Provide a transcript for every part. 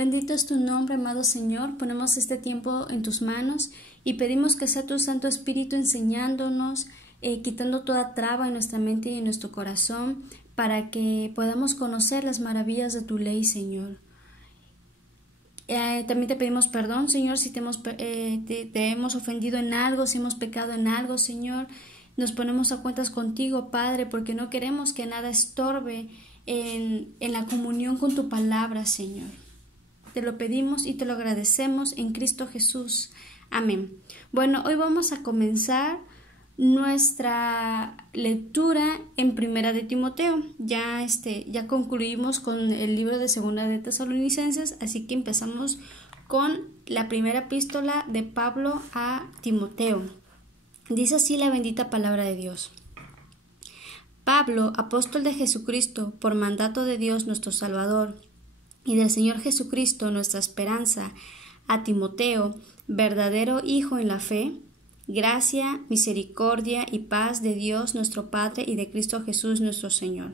Bendito es tu nombre, amado Señor. Ponemos este tiempo en tus manos y pedimos que sea tu Santo Espíritu enseñándonos, quitando toda traba en nuestra mente y en nuestro corazón, para que podamos conocer las maravillas de tu ley, Señor. También te pedimos perdón, Señor, si te hemos ofendido en algo, si hemos pecado en algo, Señor. Nos ponemos a cuentas contigo, Padre, porque no queremos que nada estorbe en la comunión con tu palabra, Señor. Te lo pedimos y te lo agradecemos en Cristo Jesús. Amén. Bueno, hoy vamos a comenzar nuestra lectura en Primera de Timoteo. Ya concluimos con el libro de Segunda de Tesalonicenses, así que empezamos con la primera epístola de Pablo a Timoteo. Dice así la bendita palabra de Dios. Pablo, apóstol de Jesucristo, por mandato de Dios nuestro Salvador, y del Señor Jesucristo nuestra esperanza, a Timoteo, verdadero hijo en la fe, gracia, misericordia y paz de Dios nuestro Padre y de Cristo Jesús nuestro Señor.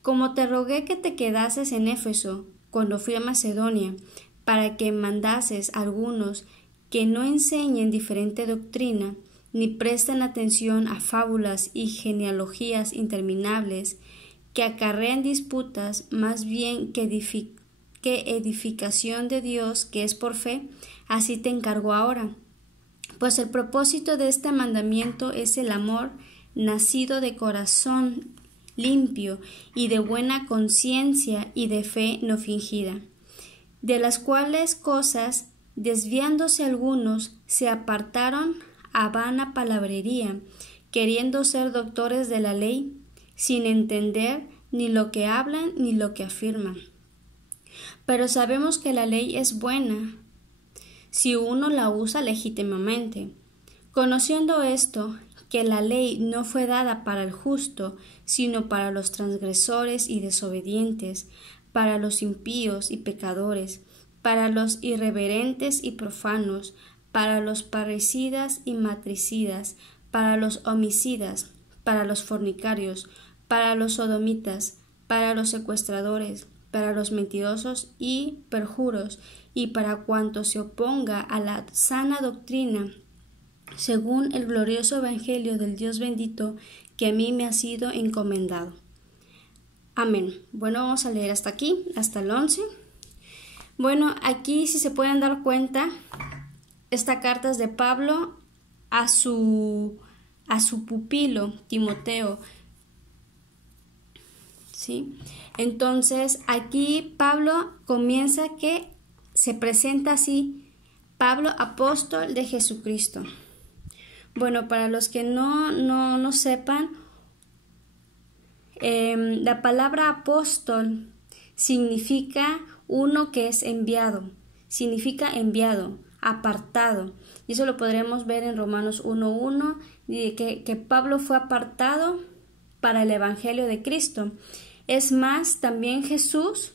Como te rogué que te quedases en Éfeso cuando fui a Macedonia, para que mandases a algunos que no enseñen diferente doctrina, ni presten atención a fábulas y genealogías interminables, que acarrean disputas más bien que edificación de Dios, que es por fe, así te encargo ahora. Pues el propósito de este mandamiento es el amor nacido de corazón limpio y de buena conciencia y de fe no fingida, de las cuales cosas, desviándose algunos, se apartaron a vana palabrería, queriendo ser doctores de la ley, sin entender ni lo que hablan ni lo que afirman. Pero sabemos que la ley es buena si uno la usa legítimamente. Conociendo esto, que la ley no fue dada para el justo, sino para los transgresores y desobedientes, para los impíos y pecadores, para los irreverentes y profanos, para los parricidas y matricidas, para los homicidas, para los fornicarios, para los sodomitas, para los secuestradores, para los mentirosos y perjuros, y para cuanto se oponga a la sana doctrina, según el glorioso evangelio del Dios bendito, que a mí me ha sido encomendado. Amén. Bueno, vamos a leer hasta aquí, hasta el 11. Bueno, aquí, si se pueden dar cuenta, esta carta es de Pablo a su pupilo, Timoteo. ¿Sí? Entonces, aquí Pablo comienza que se presenta así: Pablo, apóstol de Jesucristo. Bueno, para los que no sepan, la palabra apóstol significa uno que es enviado, significa enviado, apartado. Y eso lo podremos ver en Romanos 1:1, que Pablo fue apartado para el Evangelio de Cristo. Es más, también Jesús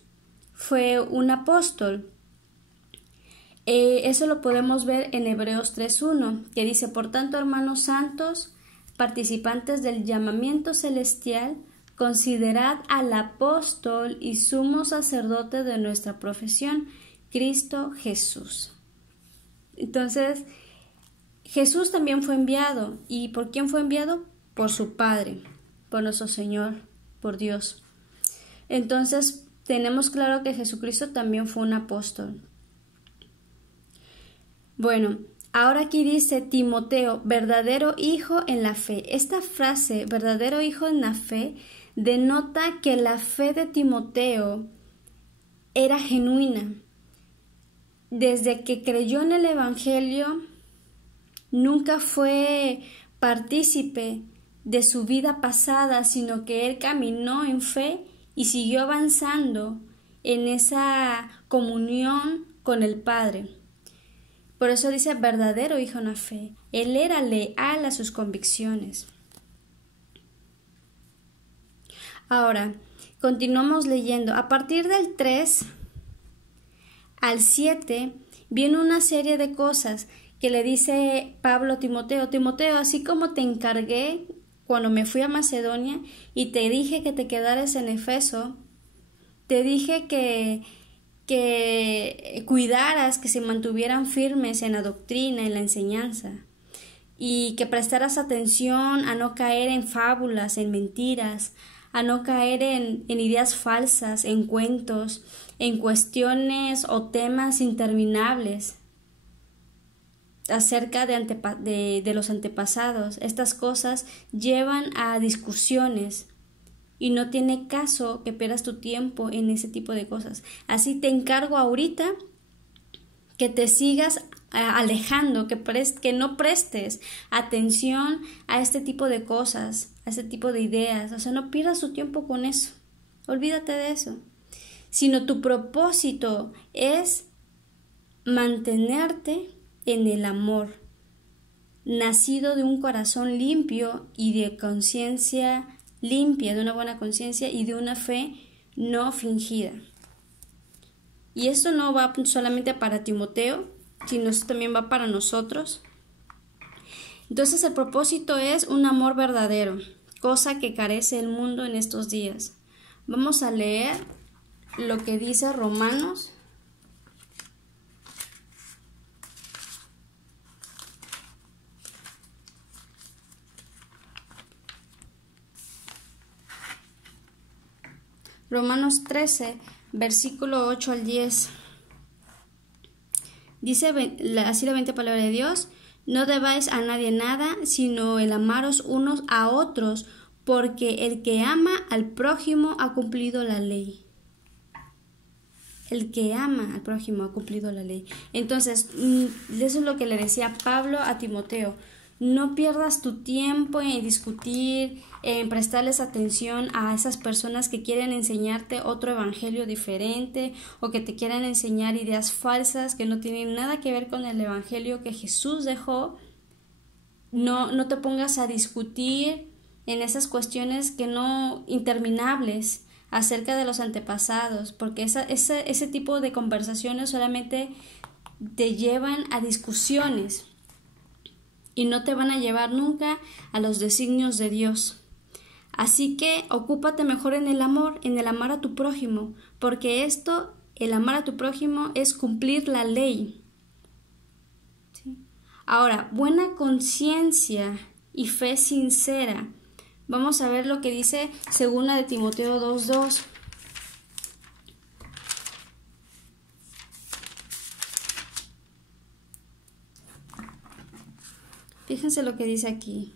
fue un apóstol. Eso lo podemos ver en Hebreos 3:1, que dice: por tanto, hermanos santos, participantes del llamamiento celestial, considerad al apóstol y sumo sacerdote de nuestra profesión, Cristo Jesús. Entonces, Jesús también fue enviado. ¿Y por quién fue enviado? Por su Padre, por nuestro Señor, por Dios. Entonces, tenemos claro que Jesucristo también fue un apóstol. Bueno, ahora aquí dice Timoteo, verdadero hijo en la fe. Esta frase, verdadero hijo en la fe, denota que la fe de Timoteo era genuina. Desde que creyó en el Evangelio, nunca fue partícipe de su vida pasada, sino que él caminó en fe y siguió avanzando en esa comunión con el Padre. Por eso dice verdadero hijo en la fe. Él era leal a sus convicciones. Ahora, continuamos leyendo. A partir del 3 al 7 viene una serie de cosas que le dice Pablo a Timoteo. Timoteo, así como te encargué cuando me fui a Macedonia y te dije que te quedaras en Efeso, te dije que que cuidaras que se mantuvieran firmes en la doctrina, en la enseñanza, y que prestaras atención a no caer en fábulas, en mentiras, a no caer en ideas falsas, en cuentos, en cuestiones o temas interminables acerca de los antepasados. Estas cosas llevan a discusiones y no tiene caso que pierdas tu tiempo en ese tipo de cosas. Así te encargo ahorita que te sigas alejando, que no prestes atención a este tipo de cosas, a este tipo de ideas. O sea, no pierdas tu tiempo con eso. Olvídate de eso. Sino tu propósito es mantenerte en el amor, nacido de un corazón limpio y de conciencia limpia, de una buena conciencia y de una fe no fingida. Y esto no va solamente para Timoteo, sino esto también va para nosotros. Entonces el propósito es un amor verdadero, cosa que carece el mundo en estos días. Vamos a leer lo que dice Romanos. Romanos 13, versículo 8 al 10. Dice así la bendita palabra de Dios: no debáis a nadie nada, sino el amaros unos a otros, porque el que ama al prójimo ha cumplido la ley. El que ama al prójimo ha cumplido la ley. Entonces, eso es lo que le decía Pablo a Timoteo. No pierdas tu tiempo en discutir, en prestarles atención a esas personas que quieren enseñarte otro evangelio diferente o que te quieran enseñar ideas falsas que no tienen nada que ver con el evangelio que Jesús dejó. No te pongas a discutir en esas cuestiones que no interminables acerca de los antepasados, porque ese tipo de conversaciones solamente te llevan a discusiones y no te van a llevar nunca a los designios de Dios. Así que ocúpate mejor en el amar a tu prójimo, porque el amar a tu prójimo es cumplir la ley. ¿Sí? Ahora, buena conciencia y fe sincera. Vamos a ver lo que dice 2 de Timoteo 2:2. Fíjense lo que dice aquí.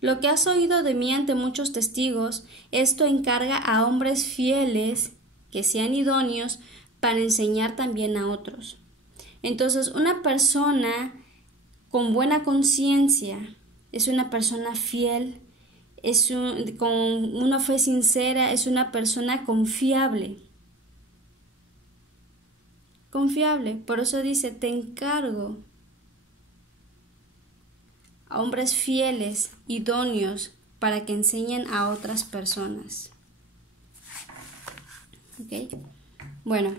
Lo que has oído de mí ante muchos testigos, esto encarga a hombres fieles que sean idóneos para enseñar también a otros. Entonces, una persona con buena conciencia es una persona fiel, con una fe sincera, es una persona confiable. Confiable, por eso dice, te encargo a hombres fieles, idóneos, para que enseñen a otras personas. ¿Ok? Bueno,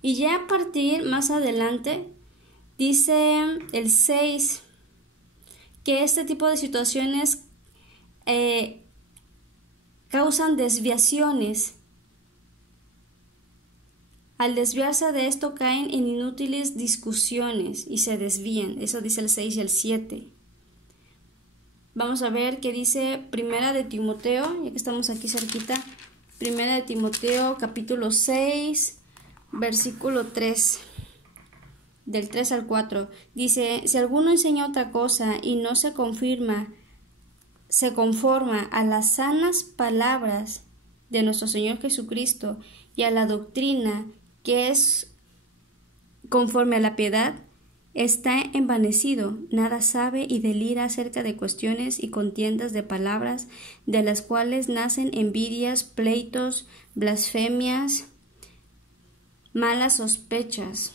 y ya a partir más adelante, dice el 6, que este tipo de situaciones causan desviaciones. Al desviarse de esto caen en inútiles discusiones y se desvían. Eso dice el 6 y el 7. Vamos a ver qué dice Primera de Timoteo, ya que estamos aquí cerquita. Primera de Timoteo, capítulo 6, versículo 3. Del 3 al 4. Dice, si alguno enseña otra cosa y no se conforma a las sanas palabras de nuestro Señor Jesucristo y a la doctrina que es conforme a la piedad, está envanecido, nada sabe y delira acerca de cuestiones y contiendas de palabras, de las cuales nacen envidias, pleitos, blasfemias, malas sospechas.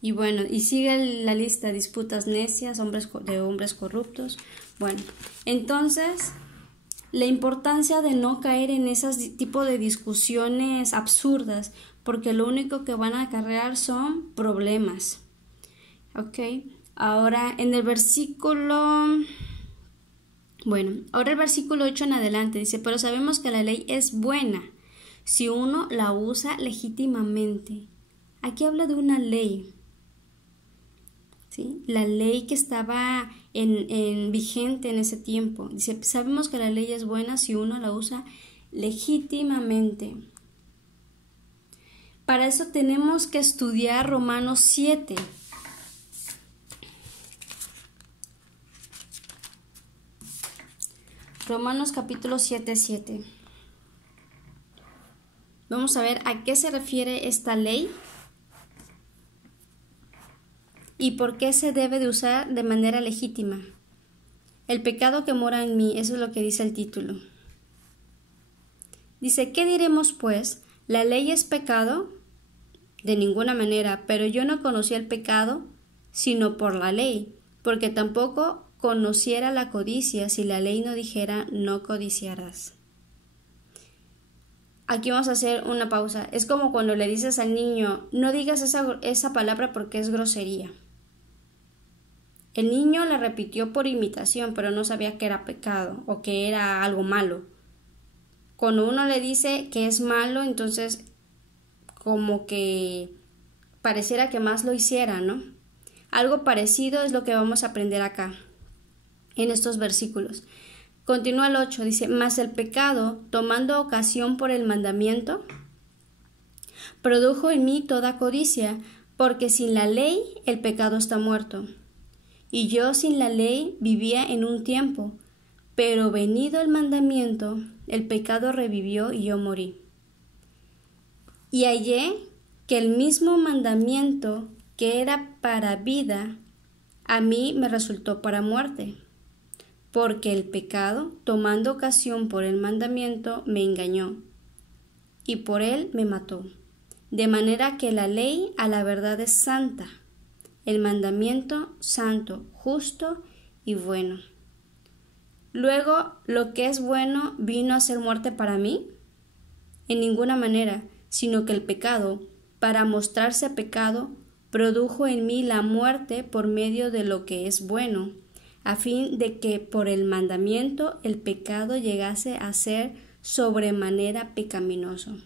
Y bueno, y sigue la lista: disputas necias, hombres corruptos. Bueno, entonces la importancia de no caer en ese tipo de discusiones absurdas, porque lo único que van a acarrear son problemas. Ok, ahora en el versículo... Bueno, ahora el versículo 8 en adelante dice, pero sabemos que la ley es buena si uno la usa legítimamente. Aquí habla de una ley, ¿sí? La ley que estaba en vigente en ese tiempo. Dice, sabemos que la ley es buena si uno la usa legítimamente. Para eso tenemos que estudiar Romanos 7. Romanos capítulo 7:7. Vamos a ver a qué se refiere esta ley y por qué se debe de usar de manera legítima. El pecado que mora en mí, eso es lo que dice el título. Dice, ¿qué diremos pues? ¿La ley es pecado? De ninguna manera, pero yo no conocí el pecado sino por la ley, porque tampoco conociera la codicia si la ley no dijera no codiciarás. Aquí vamos a hacer una pausa. Es como cuando le dices al niño, no digas esa palabra porque es grosería. El niño la repitió por imitación, pero no sabía que era pecado o que era algo malo. Cuando uno le dice que es malo, entonces como que pareciera que más lo hiciera, ¿no? Algo parecido es lo que vamos a aprender acá, en estos versículos. Continúa el 8, dice, mas el pecado, tomando ocasión por el mandamiento, produjo en mí toda codicia, porque sin la ley el pecado está muerto. Y yo sin la ley vivía en un tiempo, pero venido el mandamiento, el pecado revivió y yo morí. Y hallé que el mismo mandamiento que era para vida, a mí me resultó para muerte, porque el pecado, tomando ocasión por el mandamiento, me engañó, y por él me mató. De manera que la ley a la verdad es santa, el mandamiento santo, justo y bueno. Luego, ¿lo que es bueno vino a ser muerte para mí? En ninguna manera, sino que el pecado, para mostrarse pecado, produjo en mí la muerte por medio de lo que es bueno, a fin de que por el mandamiento el pecado llegase a ser sobremanera pecaminoso.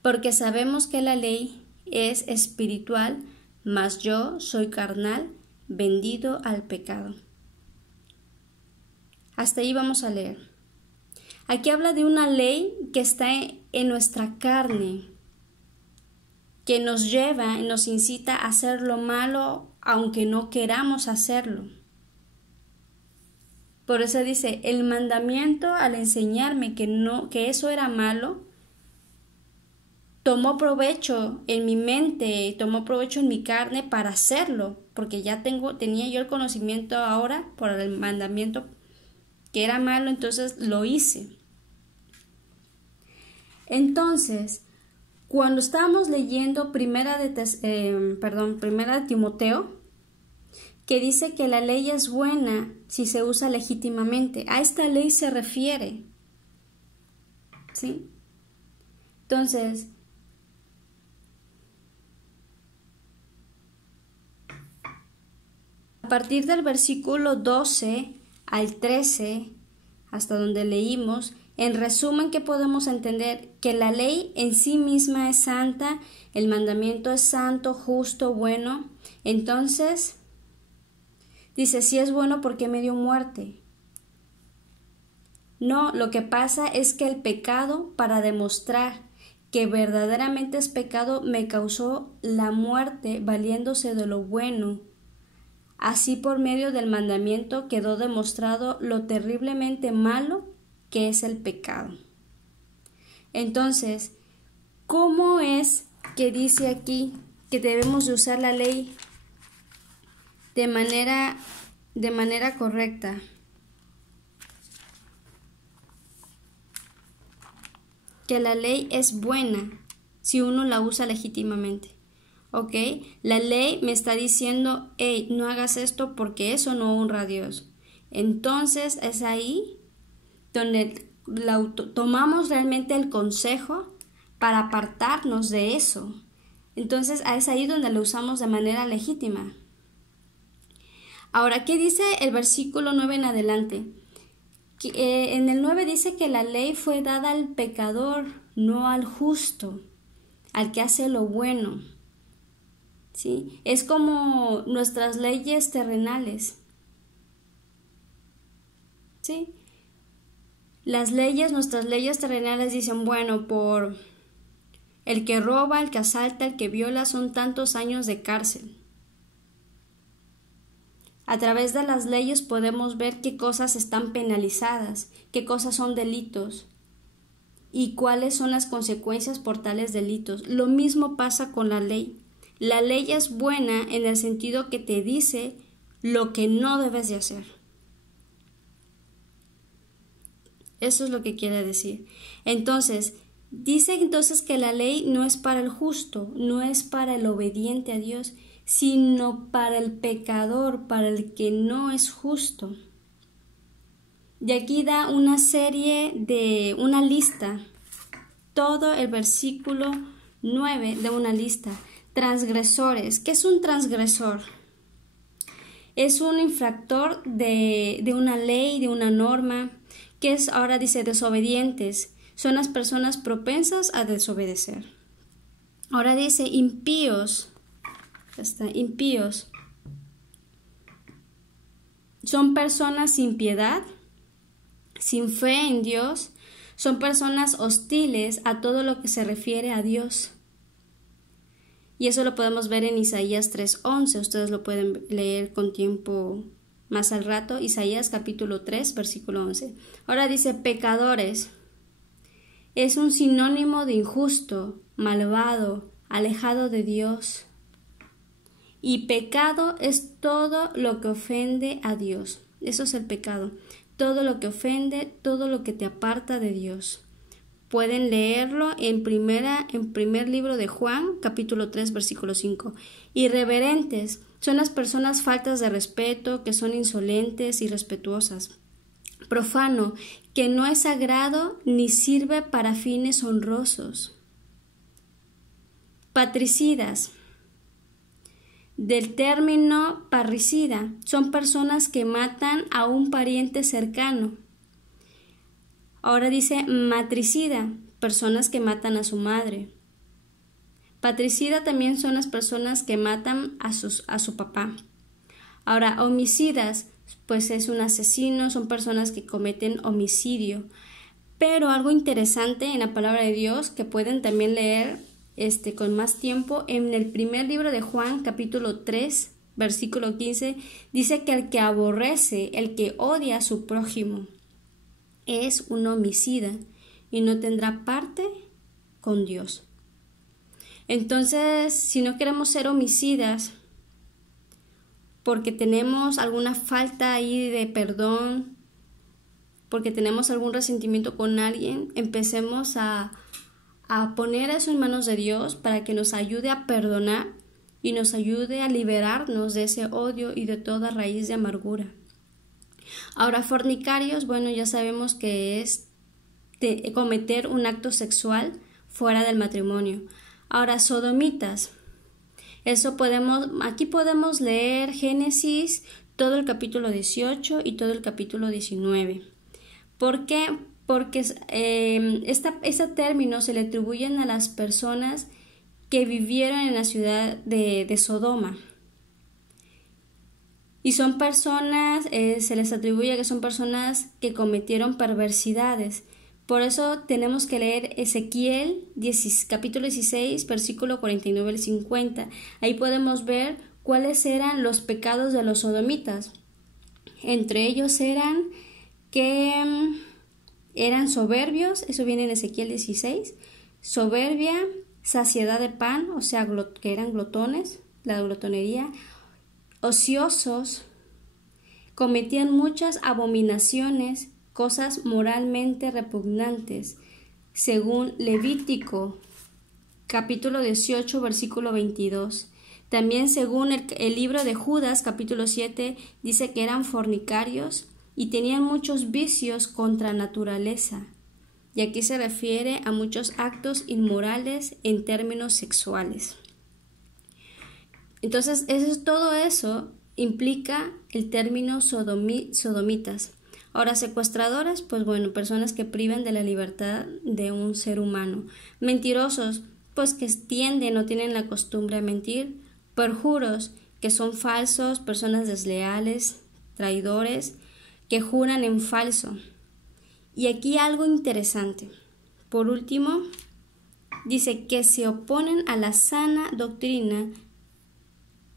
Porque sabemos que la ley es espiritual, mas yo soy carnal, vendido al pecado. Hasta ahí vamos a leer. Aquí habla de una ley que está en nuestra carne, que nos lleva y nos incita a hacer lo malo aunque no queramos hacerlo. Por eso dice, el mandamiento al enseñarme que eso era malo, tomó provecho en mi mente, tomó provecho en mi carne para hacerlo, porque ya tenía yo el conocimiento ahora por el mandamiento que era malo, entonces lo hice. Entonces, cuando estábamos leyendo primera de Timoteo, que dice que la ley es buena si se usa legítimamente, a esta ley se refiere, ¿sí? Entonces, a partir del versículo 12 al 13, hasta donde leímos, en resumen, que podemos entender que la ley en sí misma es santa, el mandamiento es santo, justo, bueno. Entonces, dice, si es bueno, ¿por qué me dio muerte? No, lo que pasa es que el pecado, para demostrar que verdaderamente es pecado, me causó la muerte valiéndose de lo bueno. Así, por medio del mandamiento quedó demostrado lo terriblemente malo que es el pecado. Entonces, ¿cómo es que dice aquí que debemos de usar la ley de manera correcta? Que la ley es buena si uno la usa legítimamente. ¿Ok? La ley me está diciendo, hey, no hagas esto porque eso no honra a Dios. Entonces es ahí donde tomamos realmente el consejo para apartarnos de eso. Entonces es ahí donde lo usamos de manera legítima. Ahora, ¿qué dice el versículo 9 en adelante? En el 9 dice que la ley fue dada al pecador, no al justo, al que hace lo bueno. ¿Sí? Es como nuestras leyes terrenales. ¿Sí? Nuestras leyes terrenales dicen, bueno, por el que roba, el que asalta, el que viola, son tantos años de cárcel. A través de las leyes podemos ver qué cosas están penalizadas, qué cosas son delitos y cuáles son las consecuencias por tales delitos. Lo mismo pasa con la ley. La ley es buena en el sentido que te dice lo que no debes de hacer. Eso es lo que quiere decir. Entonces, dice que la ley no es para el justo, no es para el obediente a Dios, sino para el pecador, para el que no es justo. Y aquí da una lista, todo el versículo 9 de una lista. Transgresores. ¿Qué es un transgresor? Es un infractor de una ley, de una norma, que es, ahora dice, desobedientes. Son las personas propensas a desobedecer. Ahora dice impíos. Impíos. Son personas sin piedad, sin fe en Dios. Son personas hostiles a todo lo que se refiere a Dios. Y eso lo podemos ver en Isaías 3:11. Ustedes lo pueden leer con tiempo más al rato. Isaías capítulo 3, versículo 11. Ahora dice pecadores. Es un sinónimo de injusto, malvado, alejado de Dios. Y pecado es todo lo que ofende a Dios. Eso es el pecado. Todo lo que ofende, todo lo que te aparta de Dios. Pueden leerlo en primer libro de Juan, capítulo 3, versículo 5. Irreverentes son las personas faltas de respeto, que son insolentes, irrespetuosas. Profano, que no es sagrado ni sirve para fines honrosos. Patricidas. Del término parricida, son personas que matan a un pariente cercano. Ahora dice matricida, personas que matan a su madre. Patricida también son las personas que matan a su papá. Ahora, homicidas, pues es un asesino, son personas que cometen homicidio. Pero algo interesante en la palabra de Dios que pueden también leer con más tiempo, en el primer libro de Juan, capítulo 3, versículo 15, dice que el que aborrece, el que odia a su prójimo, es un homicida y no tendrá parte con Dios. Entonces, si no queremos ser homicidas porque tenemos alguna falta ahí de perdón, porque tenemos algún resentimiento con alguien, empecemos a poner eso en manos de Dios para que nos ayude a perdonar y nos ayude a liberarnos de ese odio y de toda raíz de amargura. Ahora, fornicarios, bueno, ya sabemos que es cometer un acto sexual fuera del matrimonio. Ahora, sodomitas. Aquí podemos leer Génesis, todo el capítulo 18 y todo el capítulo 19. ¿Por qué? Porque este término se le atribuyen a las personas que vivieron en la ciudad de Sodoma. Y son personas, se les atribuye que son personas que cometieron perversidades. Por eso tenemos que leer Ezequiel, capítulo 16, versículo 49 al 50. Ahí podemos ver cuáles eran los pecados de los sodomitas. Entre ellos eran que eran soberbios, eso viene en Ezequiel 16, soberbia, saciedad de pan, o sea, que eran glotones, la glotonería, ociosos, cometían muchas abominaciones, cosas moralmente repugnantes, según Levítico, capítulo 18, versículo 22. También según el libro de Judas, capítulo 7, dice que eran fornicarios y tenían muchos vicios contra naturaleza. Y aquí se refiere a muchos actos inmorales en términos sexuales. Entonces, todo eso implica el término sodomitas. Ahora, secuestradores, pues bueno, personas que privan de la libertad de un ser humano. Mentirosos, pues que tienden o tienen la costumbre a mentir. Perjuros, que son falsos, personas desleales, traidores, que juran en falso. Y aquí algo interesante. Por último, dice que se oponen a la sana doctrina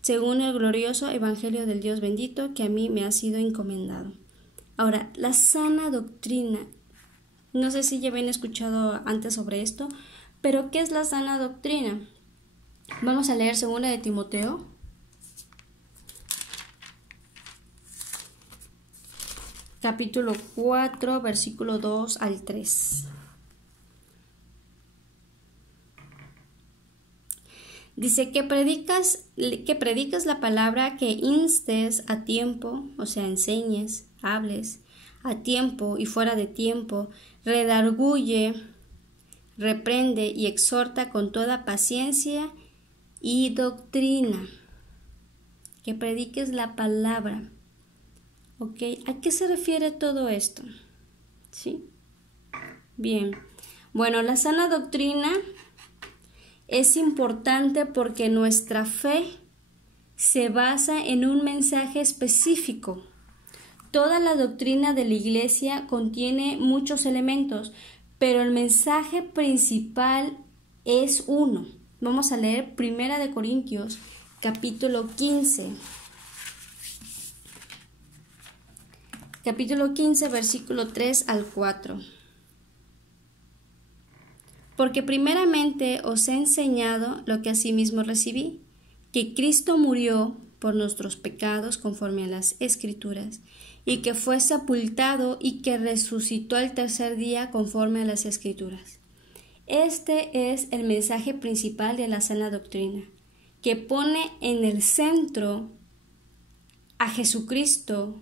según el glorioso Evangelio del Dios bendito que a mí me ha sido encomendado. Ahora, la sana doctrina, no sé si ya habían escuchado antes sobre esto, pero ¿qué es la sana doctrina? Vamos a leer 2 de Timoteo, capítulo 4, versículo 2 al 3. Dice que predicas la palabra, que instes a tiempo, o sea, enseñes, hables a tiempo y fuera de tiempo, redarguye, reprende y exhorta con toda paciencia y doctrina. Que prediques la palabra. ¿Ok? ¿A qué se refiere todo esto? ¿Sí? Bien. Bueno, la sana doctrina es importante porque nuestra fe se basa en un mensaje específico. Toda la doctrina de la Iglesia contiene muchos elementos, pero el mensaje principal es uno. Vamos a leer 1 de Corintios, capítulo 15. Capítulo 15, versículo 3 al 4. Porque primeramente os he enseñado lo que asimismo recibí, que Cristo murió por nuestros pecados conforme a las Escrituras, y que fue sepultado y que resucitó al tercer día conforme a las Escrituras. Este es el mensaje principal de la sana doctrina, que pone en el centro a Jesucristo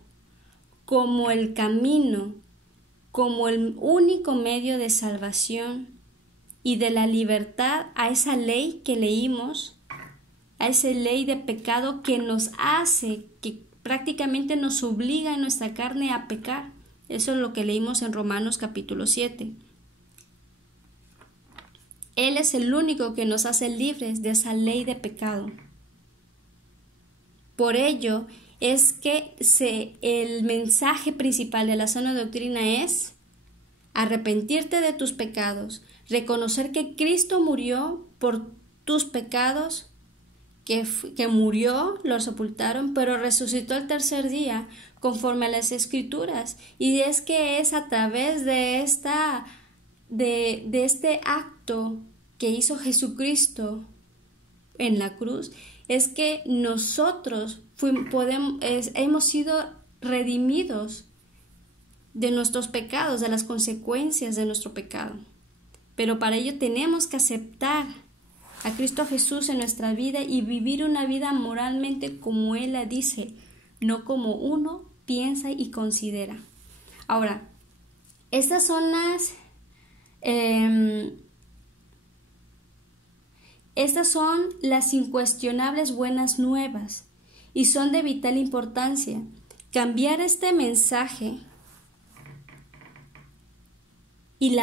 como el camino, como el único medio de salvación y de la libertad a esa ley que leímos, a esa ley de pecado que nos hace, que prácticamente nos obliga en nuestra carne a pecar. Eso es lo que leímos en Romanos capítulo 7. Él es el único que nos hace libres de esa ley de pecado. Por ello es que el mensaje principal de la sana doctrina es arrepentirte de tus pecados, reconocer que Cristo murió por tus pecados, que murió, lo sepultaron, pero resucitó al tercer día conforme a las Escrituras. Y es que es a través de este acto que hizo Jesucristo en la cruz, es que nosotros hemos sido redimidos de nuestros pecados, de las consecuencias de nuestro pecado. Pero para ello tenemos que aceptar a Cristo Jesús en nuestra vida y vivir una vida moralmente como Él la dice, no como uno piensa y considera. Ahora, estas son las incuestionables buenas nuevas y son de vital importancia. Cambiar este mensaje y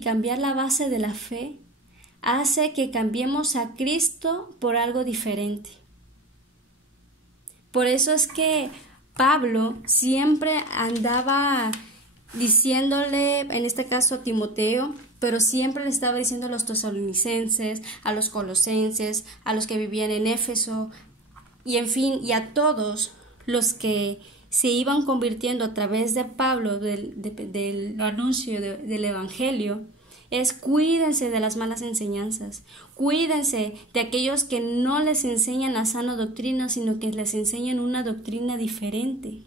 cambiar la base de la fe hace que cambiemos a Cristo por algo diferente. Por eso es que Pablo siempre andaba diciéndole, en este caso a Timoteo, pero siempre le estaba diciendo a los tesalonicenses, a los colosenses, a los que vivían en Éfeso, y en fin, y a todos los que se iban convirtiendo a través de Pablo, del anuncio del Evangelio, es cuídense de las malas enseñanzas, cuídense de aquellos que no les enseñan la sana doctrina, sino que les enseñan una doctrina diferente.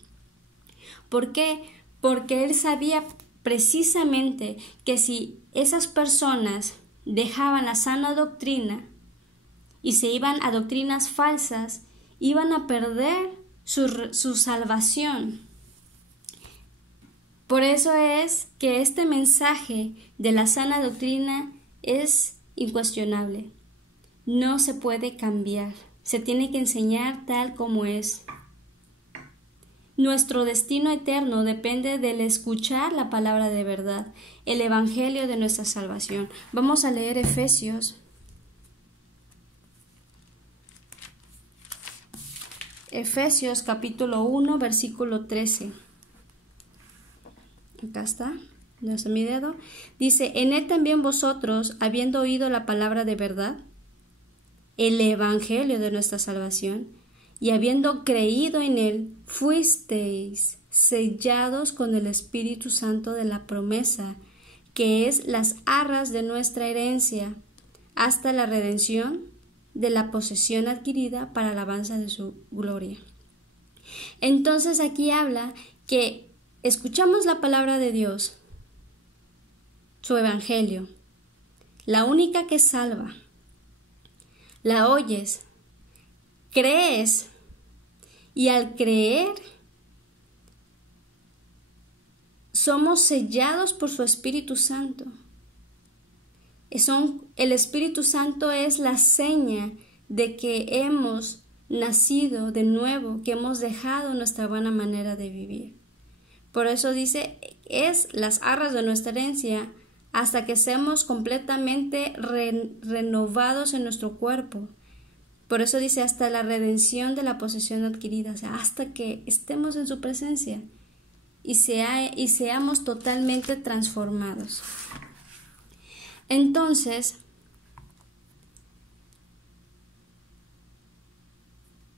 ¿Por qué? Porque él sabía precisamente que si esas personas dejaban la sana doctrina y se iban a doctrinas falsas, iban a perder su salvación. Por eso es que este mensaje de la sana doctrina es incuestionable. No se puede cambiar. Se tiene que enseñar tal como es. Nuestro destino eterno depende del escuchar la palabra de verdad, el evangelio de nuestra salvación. Vamos a leer Efesios. Efesios capítulo 1, versículo 13. Acá está, no es mi dedo. Dice, en él también vosotros, habiendo oído la palabra de verdad, el evangelio de nuestra salvación, y habiendo creído en él, fuisteis sellados con el Espíritu Santo de la promesa, que es las arras de nuestra herencia, hasta la redención de la posesión adquirida para alabanza de su gloria. Entonces aquí habla que escuchamos la palabra de Dios, su evangelio, la única que salva. La oyes, crees, y al creer somos sellados por su Espíritu Santo. El Espíritu Santo es la seña de que hemos nacido de nuevo, que hemos dejado nuestra buena manera de vivir. Por eso dice, es las arras de nuestra herencia hasta que seamos completamente renovados en nuestro cuerpo. Por eso dice hasta la redención de la posesión adquirida, o sea, hasta que estemos en su presencia y seamos totalmente transformados. Entonces,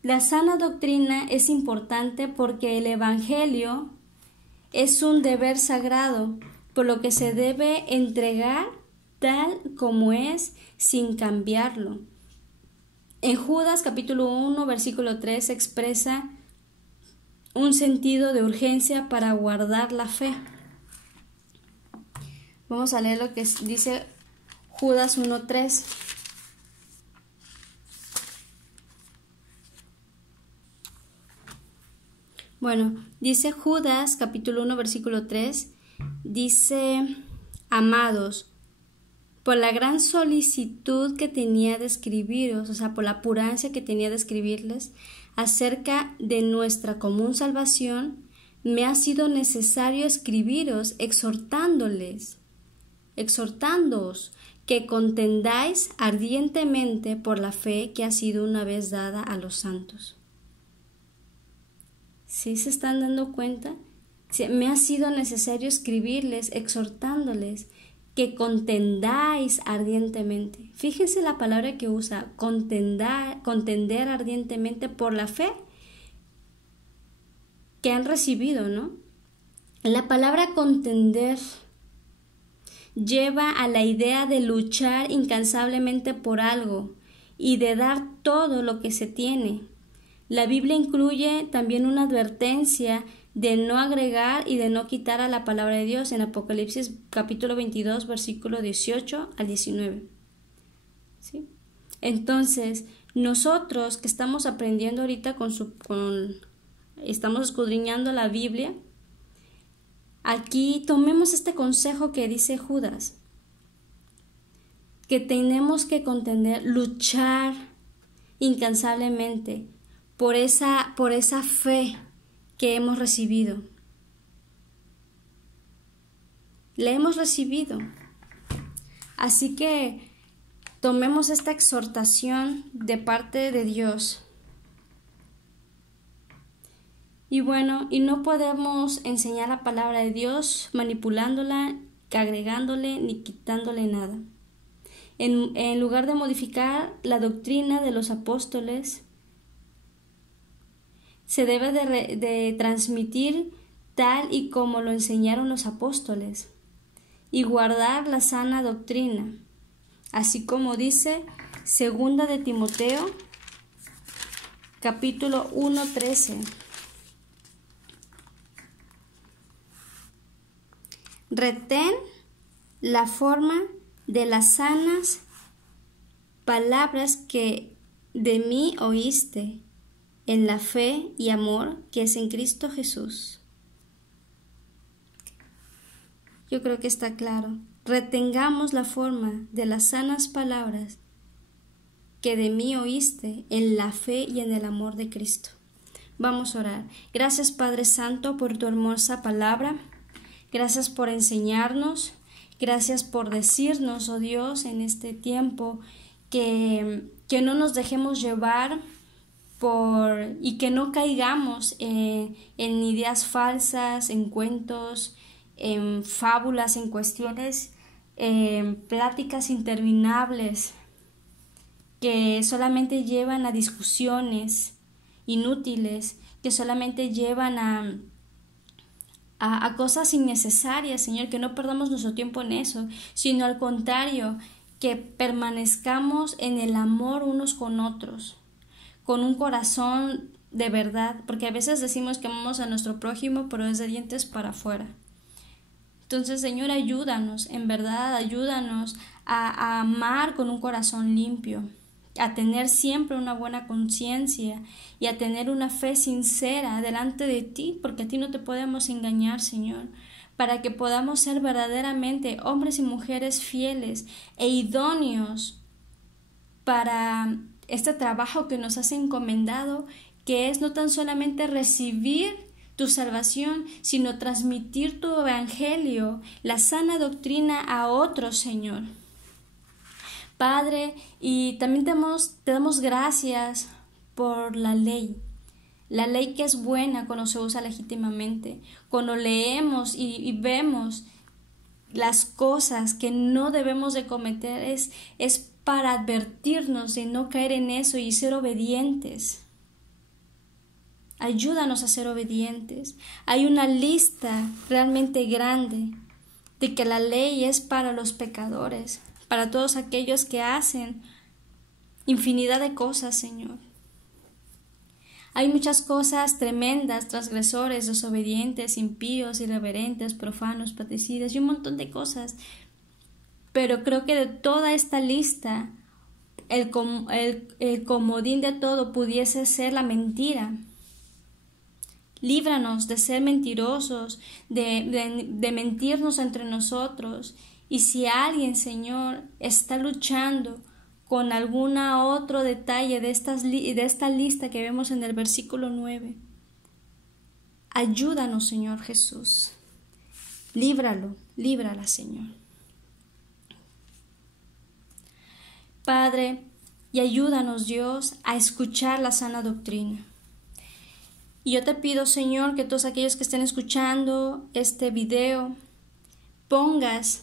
la sana doctrina es importante porque el evangelio es un deber sagrado, por lo que se debe entregar tal como es sin cambiarlo. En Judas capítulo 1 versículo 3 se expresa un sentido de urgencia para guardar la fe. Vamos a leer lo que dice Judas 1:3. Bueno, dice Judas capítulo 1 versículo 3, dice, amados, por la gran solicitud que tenía de escribiros, o sea, por la apurancia que tenía de escribirles acerca de nuestra común salvación, me ha sido necesario escribiros exhortándoos que contendáis ardientemente por la fe que ha sido una vez dada a los santos. ¿Sí se están dando cuenta? Me ha sido necesario escribirles exhortándoles que contendáis ardientemente. Fíjense la palabra que usa, contender ardientemente por la fe que han recibido, ¿no? La palabra contender lleva a la idea de luchar incansablemente por algo y de dar todo lo que se tiene. La Biblia incluye también una advertencia de no agregar y de no quitar a la palabra de Dios en Apocalipsis capítulo 22 versículo 18 al 19. ¿Sí? Entonces, nosotros que estamos aprendiendo ahorita estamos escudriñando la Biblia, aquí tomemos este consejo que dice Judas, que tenemos que contender, luchar incansablemente por esa fe que hemos recibido. La hemos recibido. Así que tomemos esta exhortación de parte de Dios. Y bueno, y no podemos enseñar la palabra de Dios manipulándola, agregándole ni quitándole nada. En lugar de modificar la doctrina de los apóstoles, se debe de transmitir tal y como lo enseñaron los apóstoles y guardar la sana doctrina, así como dice 2 de Timoteo capítulo 1:13. Retén la forma de las sanas palabras que de mí oíste, en la fe y amor que es en Cristo Jesús. Yo creo que está claro. Retengamos la forma de las sanas palabras que de mí oíste en la fe y en el amor de Cristo. Vamos a orar. Gracias, Padre Santo, por tu hermosa palabra. Gracias por enseñarnos. Gracias por decirnos, oh Dios, en este tiempo que no nos dejemos llevar y que no caigamos en ideas falsas, en cuentos, en fábulas, en cuestiones, en pláticas interminables que solamente llevan a discusiones inútiles, que solamente llevan a cosas innecesarias, Señor, que no perdamos nuestro tiempo en eso, sino al contrario, que permanezcamos en el amor unos con otros, con un corazón de verdad, porque a veces decimos que amamos a nuestro prójimo, pero es de dientes para afuera. Entonces, Señor, ayúdanos, en verdad, ayúdanos a amar con un corazón limpio, a tener siempre una buena conciencia y a tener una fe sincera delante de ti, porque a ti no te podemos engañar, Señor, para que podamos ser verdaderamente hombres y mujeres fieles e idóneos para este trabajo que nos has encomendado, que es no tan solamente recibir tu salvación, sino transmitir tu evangelio, la sana doctrina a otros, Señor. Padre, y también te damos gracias por la ley que es buena cuando se usa legítimamente, cuando leemos y vemos las cosas que no debemos de cometer, es para advertirnos de no caer en eso y ser obedientes. Ayúdanos a ser obedientes. Hay una lista realmente grande de que la ley es para los pecadores, para todos aquellos que hacen infinidad de cosas, Señor. Hay muchas cosas tremendas, transgresores, desobedientes, impíos, irreverentes, profanos, paticidas y un montón de cosas. Pero creo que de toda esta lista, el comodín de todo pudiese ser la mentira. Líbranos de ser mentirosos, de mentirnos entre nosotros. Y si alguien, Señor, está luchando con algún otro detalle de esta lista que vemos en el versículo 9, ayúdanos, Señor Jesús. Líbrala, Señor. Padre, y ayúdanos, Dios, a escuchar la sana doctrina. Y yo te pido, Señor, que todos aquellos que estén escuchando este video pongas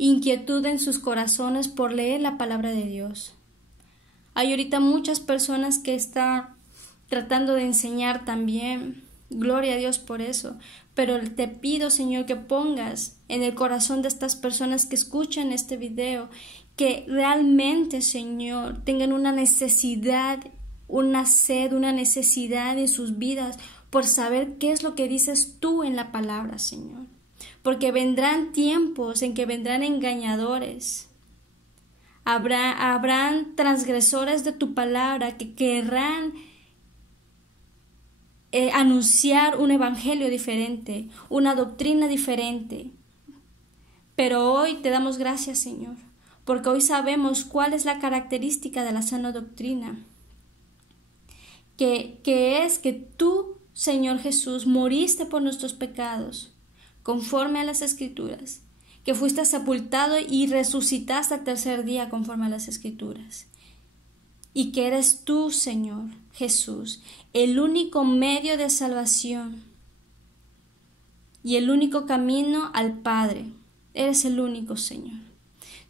inquietud en sus corazones por leer la palabra de Dios. Hay ahorita muchas personas que están tratando de enseñar también. Gloria a Dios por eso. Pero te pido, Señor, que pongas en el corazón de estas personas que escuchan este video, que realmente, Señor, tengan una necesidad, una sed, una necesidad en sus vidas por saber qué es lo que dices tú en la palabra, Señor. Porque vendrán tiempos en que vendrán engañadores. Habrán transgresores de tu palabra que querrán anunciar un evangelio diferente, una doctrina diferente. Pero hoy te damos gracias, Señor, porque hoy sabemos cuál es la característica de la sana doctrina, que es que tú, Señor Jesús, moriste por nuestros pecados, conforme a las Escrituras, que fuiste sepultado y resucitaste al tercer día conforme a las Escrituras, y que eres tú, Señor Jesús, el único medio de salvación y el único camino al Padre. Eres el único, Señor.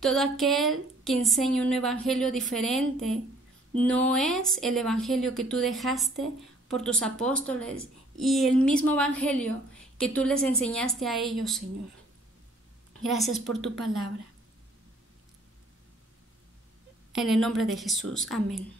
Todo aquel que enseña un evangelio diferente no es el evangelio que tú dejaste por tus apóstoles y el mismo evangelio que tú les enseñaste a ellos, Señor. Gracias por tu palabra. En el nombre de Jesús. Amén.